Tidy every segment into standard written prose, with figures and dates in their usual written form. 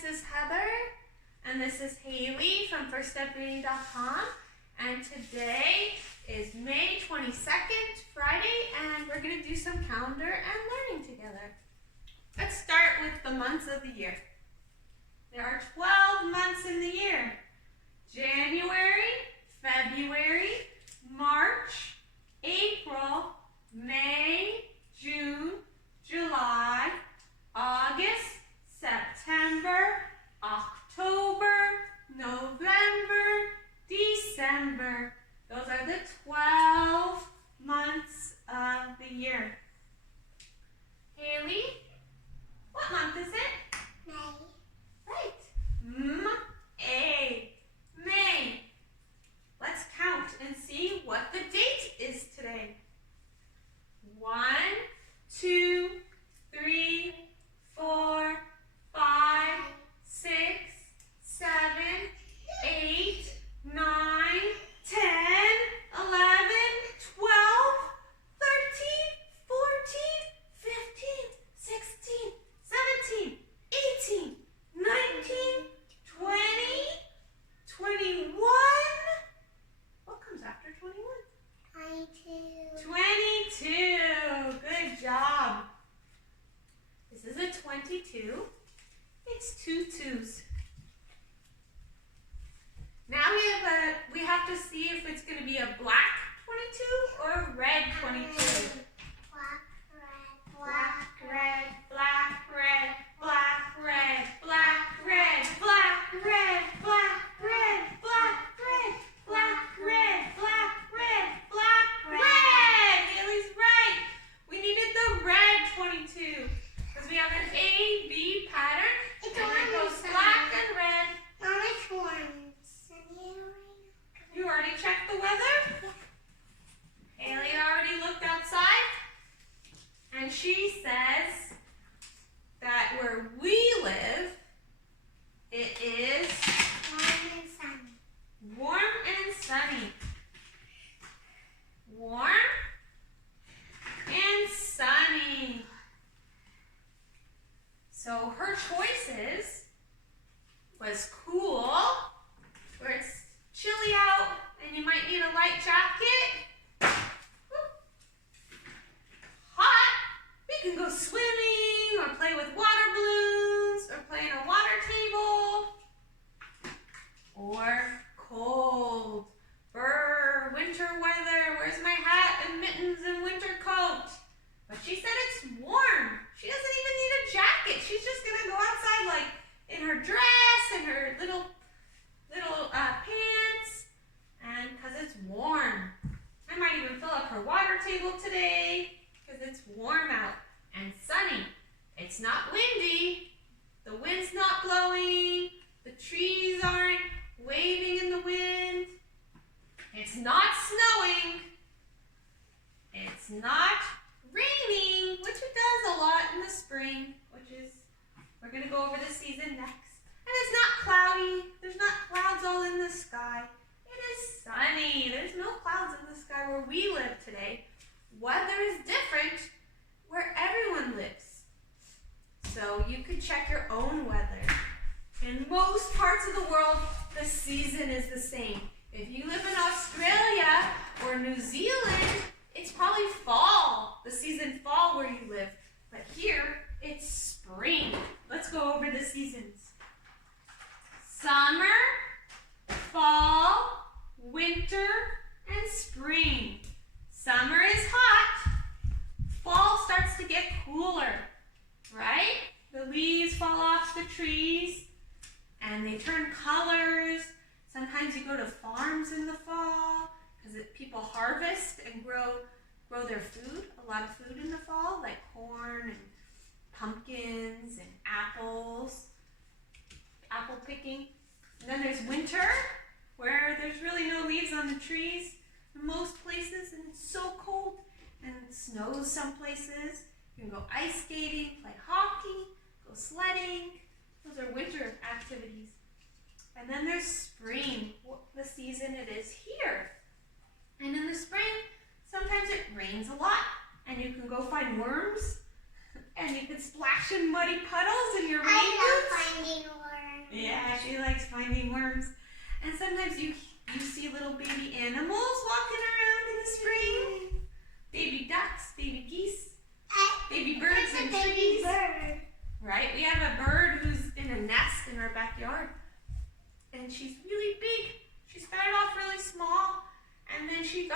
this is Heather, and this is Haley from firststepreading.com, and today is May 22nd, Friday, and we're going to do some calendar and learning together. Let's start with the months of the year. There are 12 months in the year. January, February, March, April, May, June, July, August, September, October, November, December. Those are the 12 months of the year. Haley, what month is it? May. Right. M-A. May. Let's count and see what the date is today. 1, 2, 3, 4, 5, 6, 7, 8, 9, 10, 11, 12, 13, 14, 15, 16, 17, 18, 19, 20, 21. What comes after 21? 22. 22. Good job. This is a 22. It's 2 2s. Now we have to see if it's going to be a black 22 or a red 22. Black, red, Black, red, black, red, black, red, black, red, black, red, black, red, black, red, black, red, black, red, black, red. Haley's right. We needed the red 22 because we have an A-B pattern. It's And it orange, goes Sunny. black and red. Mom, it's orange. Sunny, You already checked the weather? Haley already looked outside. And she says that where we live, it is warm and sunny. warm and sunny. Warm and sunny. So her choices was cool, where it's chilly out and you might need a light jacket. Hot, we can go swimming or play with water balloons or play in a water table. Or cold, brr, winter weather, where's my hat and mittens and winter coat? But she said it's warm. She doesn't even need a jacket. She's just gonna go outside like in her dress and her little pants, and because it's warm. I might even fill up her water table today because it's warm out and sunny. It's not windy. The wind's not blowing. The trees aren't waving in the wind. It's not snowing. It's not raining, which it does a lot in the spring, we're going to go over the season next. And it's not cloudy. There's not clouds all in the sky. It is sunny. There's no clouds in the sky where we live today. Weather is different where everyone lives. So you could check your own weather. In most parts of the world, the season is the same. If you live in Australia or New Zealand, it's probably fall, the season fall where you live. But here, it's spring. Let's go over the seasons. Summer, fall, winter, and spring. Summer is hot. Fall starts to get cooler, right? The leaves fall off the trees and they turn colors. Sometimes you go to farms in the fall because people harvest and grow their food, a lot of food in the fall, like corn and pumpkins and apples, apple picking. And then there's winter, where there's really no leaves on the trees in most places, and it's so cold, and it snows some places. You can go ice skating, play hockey, go sledding. Those are winter activities. And then there's spring, the season it is here. And in the spring, sometimes it rains a lot, and you can go find worms, and you can splash in muddy puddles in your rain boots. I love finding worms. sometimes you see little baby animals walking around in the spring. Baby ducks, baby geese, baby birds and trees. Right? We have a bird who's in a nest in our backyard. And she's really big. She started off really small. And then she's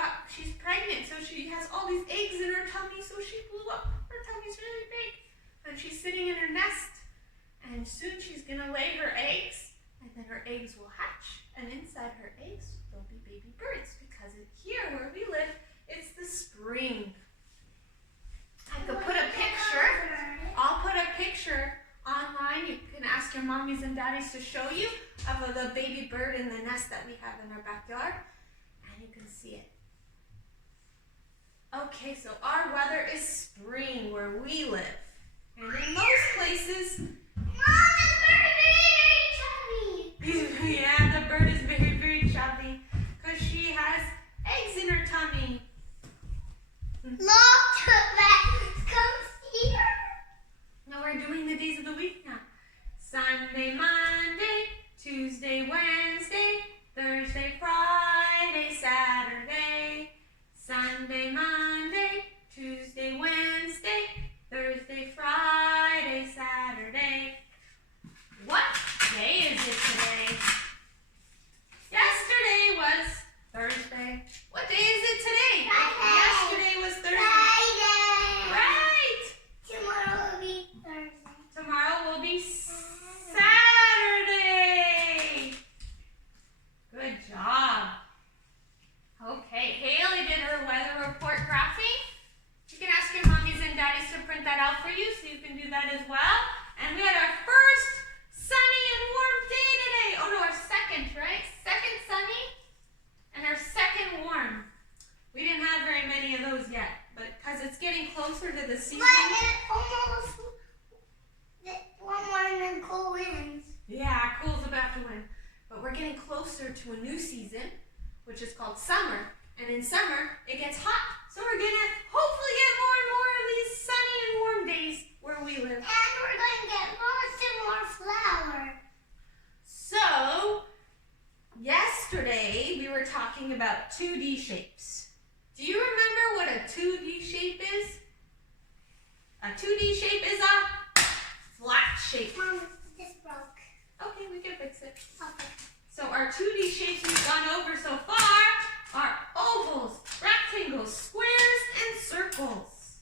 pregnant. So she has all these eggs in her tummy. So she blew up. Her tummy's really big. And she's sitting in her nest. And soon she's going to lay her eggs. And then her eggs will hatch. And inside her eggs, there'll be baby birds. Because here where we live, it's the spring. I could put a picture. I'll put a picture online. You can ask your mommies and daddies to show you of the baby bird in the nest that we have in our backyard. And you can see it. Okay, so our weather is spring where we live. And in most places... Mom, the bird is very chubby. Yeah, the bird is very, very chubby. Because she has eggs in her tummy. Look, come here. Now we're doing the days of the week now. Sunday, Monday, Tuesday, Wednesday, Thursday, Friday, Saturday. Sunday, Monday, Tuesday, Wednesday, Thursday, Friday, Saturday. What day is it today? Yesterday was Thursday. What day is it today? Friday. Yesterday was Thursday. Friday. Right. Tomorrow will be Thursday. Tomorrow will be Saturday. Good job. Okay, Haley did her weather report graphing. You can ask your mommies and daddies to print that out for you so you can do that as well. And we had our first sunny and warm day today. Oh no, our second, right? Second sunny and our second warm. We didn't have very many of those yet, but because it's getting closer to the season. But it almost one more and cool winds. Yeah, cool's about to win. But we're getting closer to a new season, which is called summer. And in summer, it gets hot. So we're going to hopefully get more and more of these sunny and warm days where we live. And we're going to get lots and more flour. So, yesterday we were talking about 2D shapes. Do you remember what a 2D shape is? A 2D shape is a flat shape. Mom, this broke. Okay, we can fix it. Okay. So our 2D shapes we've gone over so far are ovals, rectangles, squares, and circles.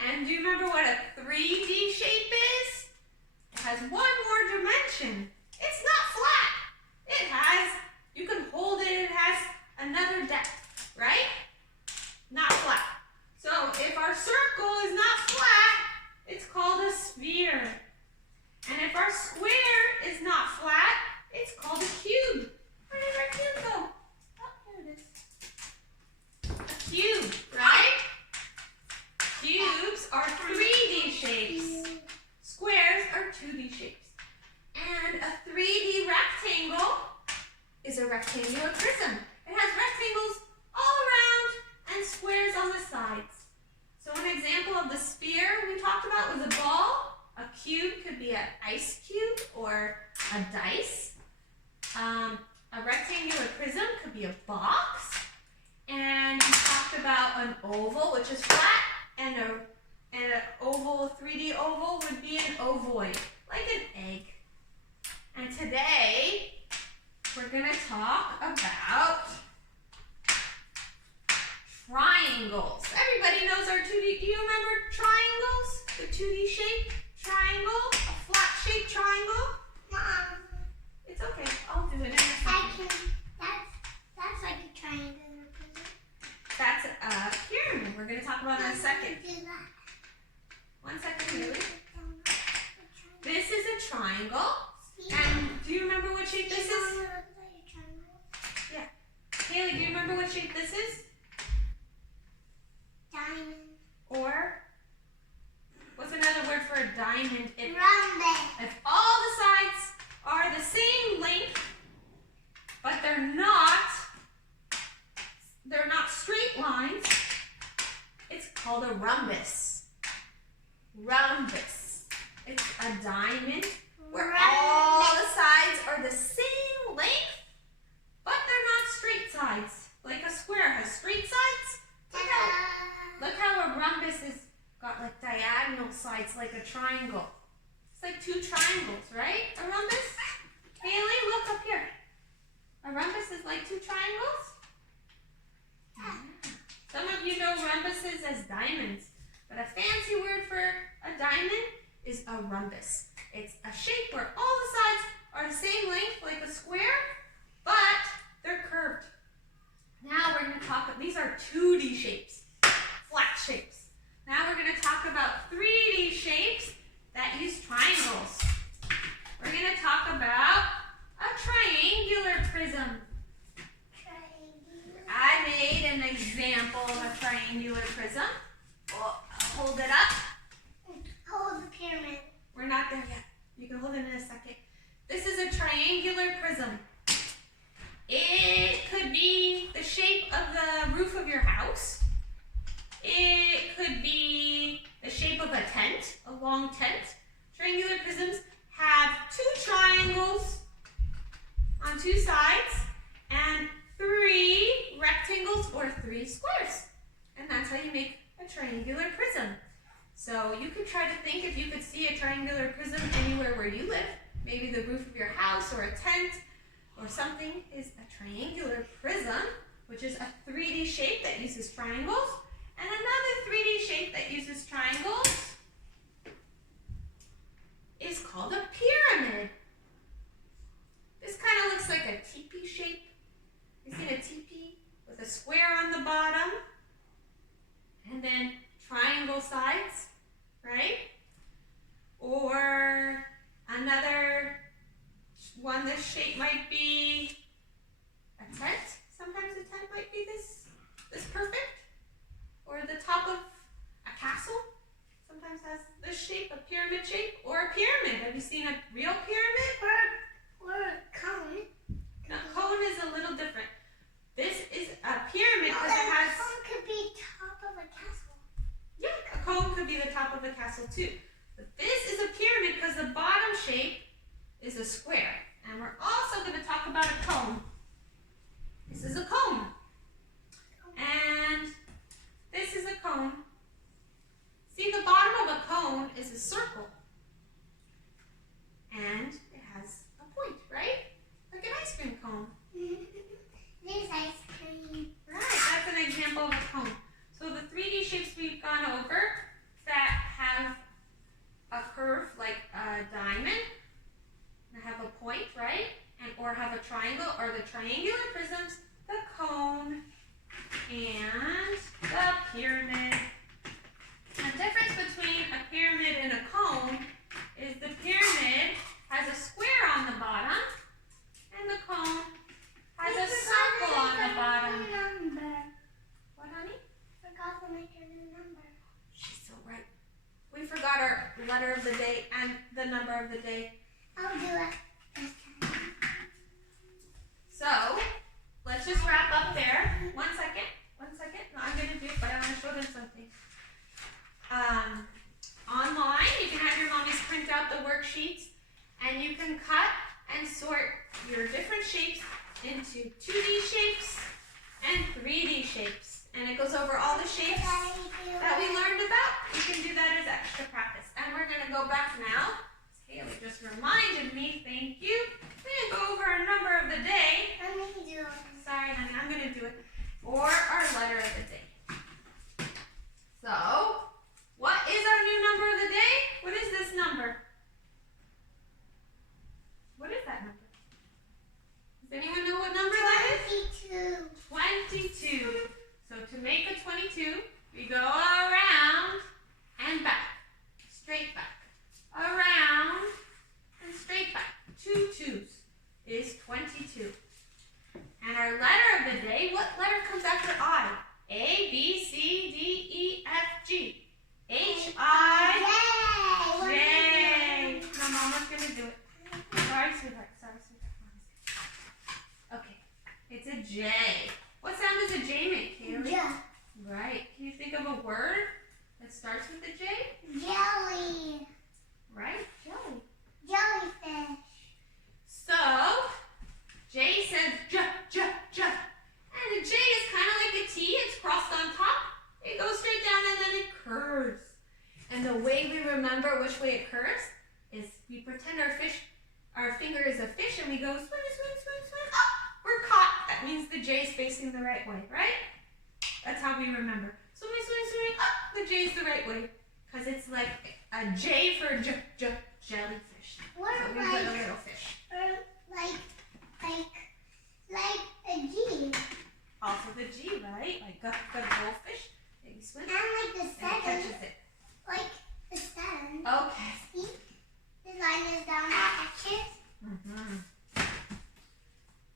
And do you remember what a 3D shape is? It has one more dimension. It's not flat. It has, you can hold it, it has another depth, right? Not flat. So if our circle is not flat, it's called a sphere. And if our square is not flat, it's called a cube. Where did our cube go? Oh, here it is. A cube, right? Cubes are 3D shapes. Squares are 2D shapes. And a 3D rectangle is a rectangular prism. It has rectangles all around and squares on the sides. So an example of the sphere we talked about was a ball. A cube could be an ice cube or a dice. A rectangular prism could be a box. And we talked about an oval, which is flat, and an oval, 3D oval would be an ovoid, like an egg. And today, we're going to talk about triangles. Everybody knows our 2D. Do you remember triangles? The 2D shape triangle, a flat shaped triangle. Mom, It's okay. I'll do it in a second. that's like a triangular prism. That's a pyramid. We're going to talk about it in a second. Do that. 1 second, Haley. This is a triangle. And do you remember what shape this is? Yeah. Haley, do you remember what shape this is? Diamond. Or what's another word for a diamond? Rhombus. If all the sides are the same length, but they're not straight lines, it's called a rhombus. Rhombus. It's a diamond where all the sides are the same length, like a triangle. It's like two triangles, right? A rhombus? Haley, look up here. A rhombus is like two triangles? Yeah. Some of you know rhombuses as diamonds, but a fancy word for a diamond is a rhombus. It's a shape where all the sides are the same length, like a square, but they're curved. Now we're going to talk, these are 2D shapes, flat shapes. Now we're going to talk about 3D shapes that use triangles. We're going to talk about a triangular prism. I made an example of a triangular prism. We'll hold it up. Hold the pyramid. We're not there yet. You can hold it in a second. This is a triangular prism. It could be the shape of the roof of your house. It could be the shape of a tent, a long tent. Triangular prisms have 2 triangles on 2 sides and 3 rectangles or 3 squares. And that's how you make a triangular prism. So you could try to think if you could see a triangular prism anywhere where you live. Maybe the roof of your house or a tent or something is a triangular prism, which is a 3D shape that uses triangles. And another 3D shape that uses triangles is called a pyramid. This kind of looks like a teepee shape. You see a teepee with a square on the bottom and then triangle sides, right? Or another one, this shape might be a tent. Sometimes a tent might be this perfect. Or the top of a castle. Sometimes has this shape, a pyramid shape, or a pyramid. Have you seen a real pyramid? Or a cone. No, cone is a little different. This is a pyramid because it has... A cone could be top of a castle. Yeah, a cone could be the top of a castle too. But this is a pyramid because the bottom shape is a square. And we're also going to talk about a cone. This is a cone. And this is a cone. See, the bottom of a cone is a circle. And it has a point, right? Like an ice cream cone. There's ice cream. Right, that's an example of a cone. So the 3D shapes we've gone over that have a curve like a diamond, that have a point, right? And or have a triangle, or the triangular prisms, the cone, and the pyramid. The difference between a pyramid and a cone is the pyramid has a square on the bottom, and the cone has a circle on the bottom. Number. What, honey? Forgot to make a new number. She's so right. We forgot our letter of the day and the number of the day. I'll do it this time. So, let's just wrap up there. 1 second. 1 second. No, I'm going to do it, but I want to show them something. Online, you can have your mommies print out the worksheets, and you can cut and sort your different shapes into 2D shapes and 3D shapes. And it goes over all the shapes that we learned about. You can do that as extra practice. And we're going to go back now. Haley just reminded me, thank you. We're going to go over our number of the day. Let me do it. Sorry, honey, I'm going to do it. Or our letter of the day. So, what is our new number of the day? What is this number? What is that number? Does anyone know what number that is? 22. 22. So to make a 22, we go around and back. Straight back. Around and straight back. 2 2s is 22. And our letter of the day, what letter comes after I? A, B, C, D, E, F, G. H, I, J. No, Mama's going to do it. Sorry, sweetheart. Okay. It's a J. What sound does a J make, Haley? Yeah. Right. Can you think of a word that starts with a J? Jelly. Right? Jelly. Jellyfish. So, J says J, J, J. And a J is kind of like a T. It's crossed on top. It goes straight down and then it curves. And the way we remember which English way it curves is we pretend our finger is a fish and we go swim, swim, swim, swim. Oh, we're caught. That means the J is facing the right way, right? That's how we remember. Swimming, swimming, swimming. Oh, the J is the right way. Because it's like a J for jellyfish. What so we put a little fish. Like a G. Also the G, right? Like a goldfish. Maybe swim. And like the And it 7. catches it. Like the 7. Okay. See? The line is down the edges.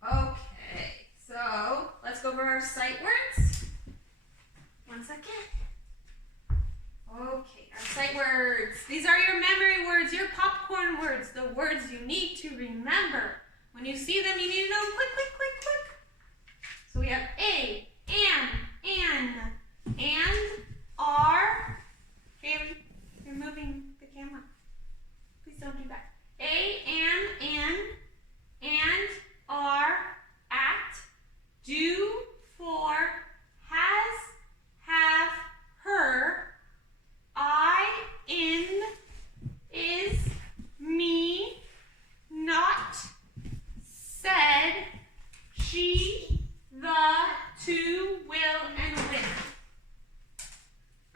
Okay, so let's go over our sight words. 1 second. Okay, our sight words. These are your memory words, your popcorn words, the words you need to remember. When you see them, you need to know them quick, quick, quick, quick. So we have A, and, are. Bailey, you're moving the camera. Please don't do that. A, and, are, at, do, for, has, have, her, I, in, is, me, not, said, she, the, to, will, and with.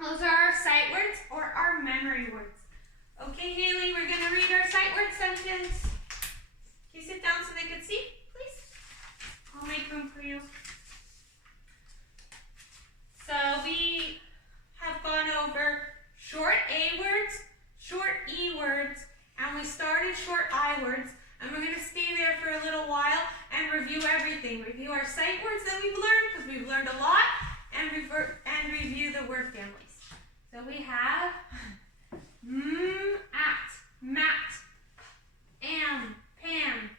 Those are our sight words or our memory words. Okay, Haley, we're going to read our sight word sentence. Can you sit down so they can see, please? I'll make room for you. So we have gone over short A words, short E words, and we started short I words. And we're going to stay there for a little while and review everything. Review our sight words that we've learned, because we've learned a lot, and review the word families. So we have at, mat, am, pam,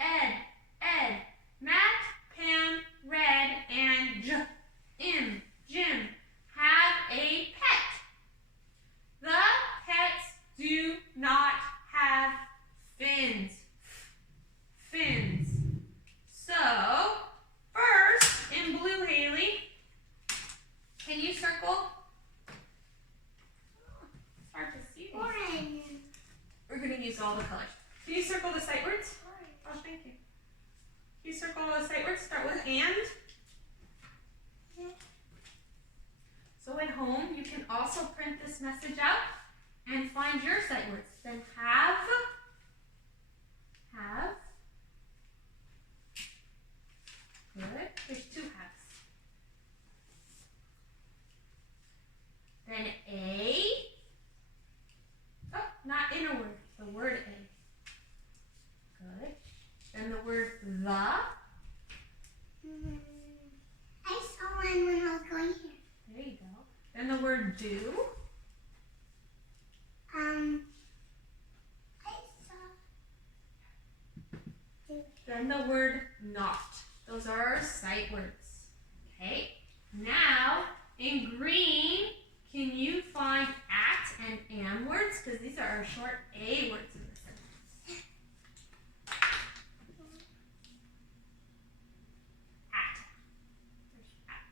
ed, mat, pam, red, and Jim, have a pet. The pets do not have fins. So, first, in blue, Haley, can you circle? It's hard to see. Orange. We're going to use all the colors. Can you circle the sight words? Oh, thank you. Can you circle the sight words? Start with and. Yeah. So at home, you can also print this message out and find your sight words. Then have. Good. There's 2 halves. Then A. Oh, not in a word. The word A. Good. Then the word the. I saw one when I was going here. There you go. Then the word do. I saw. Then the word not. Those are our sight words. Okay? Now, in green, can you find at and am words? Because these are our short A words in the sentence. At. There's at.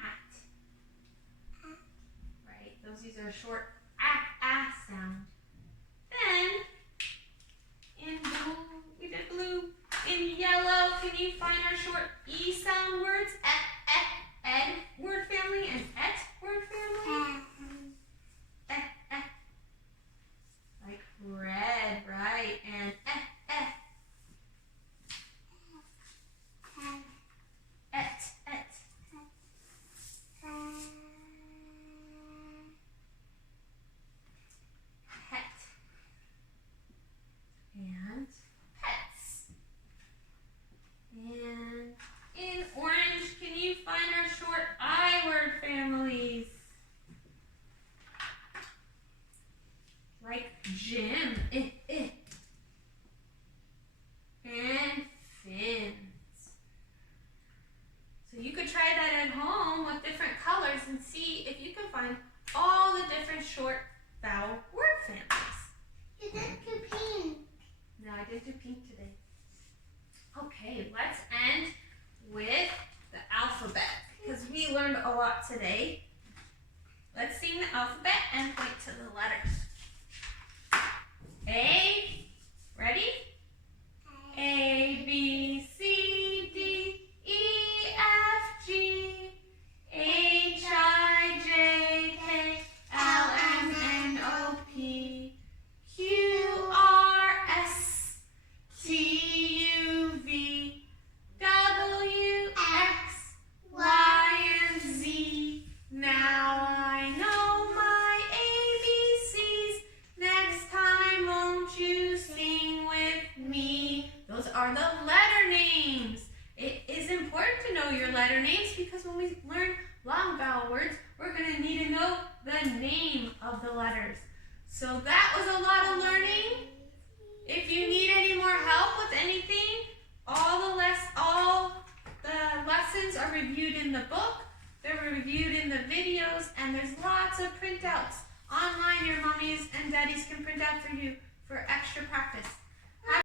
At. Right? These are short a sound. Then, in blue, we did blue. In yellow, can you find our short E sound words? Ed word family and et word family? Like are the letter names. It is important to know your letter names because when we learn long vowel words, we're going to need to know the name of the letters. So that was a lot of learning. If you need any more help with anything, all the lessons are reviewed in the book. They're reviewed in the videos, and there's lots of printouts online your mommies and daddies can print out for you for extra practice.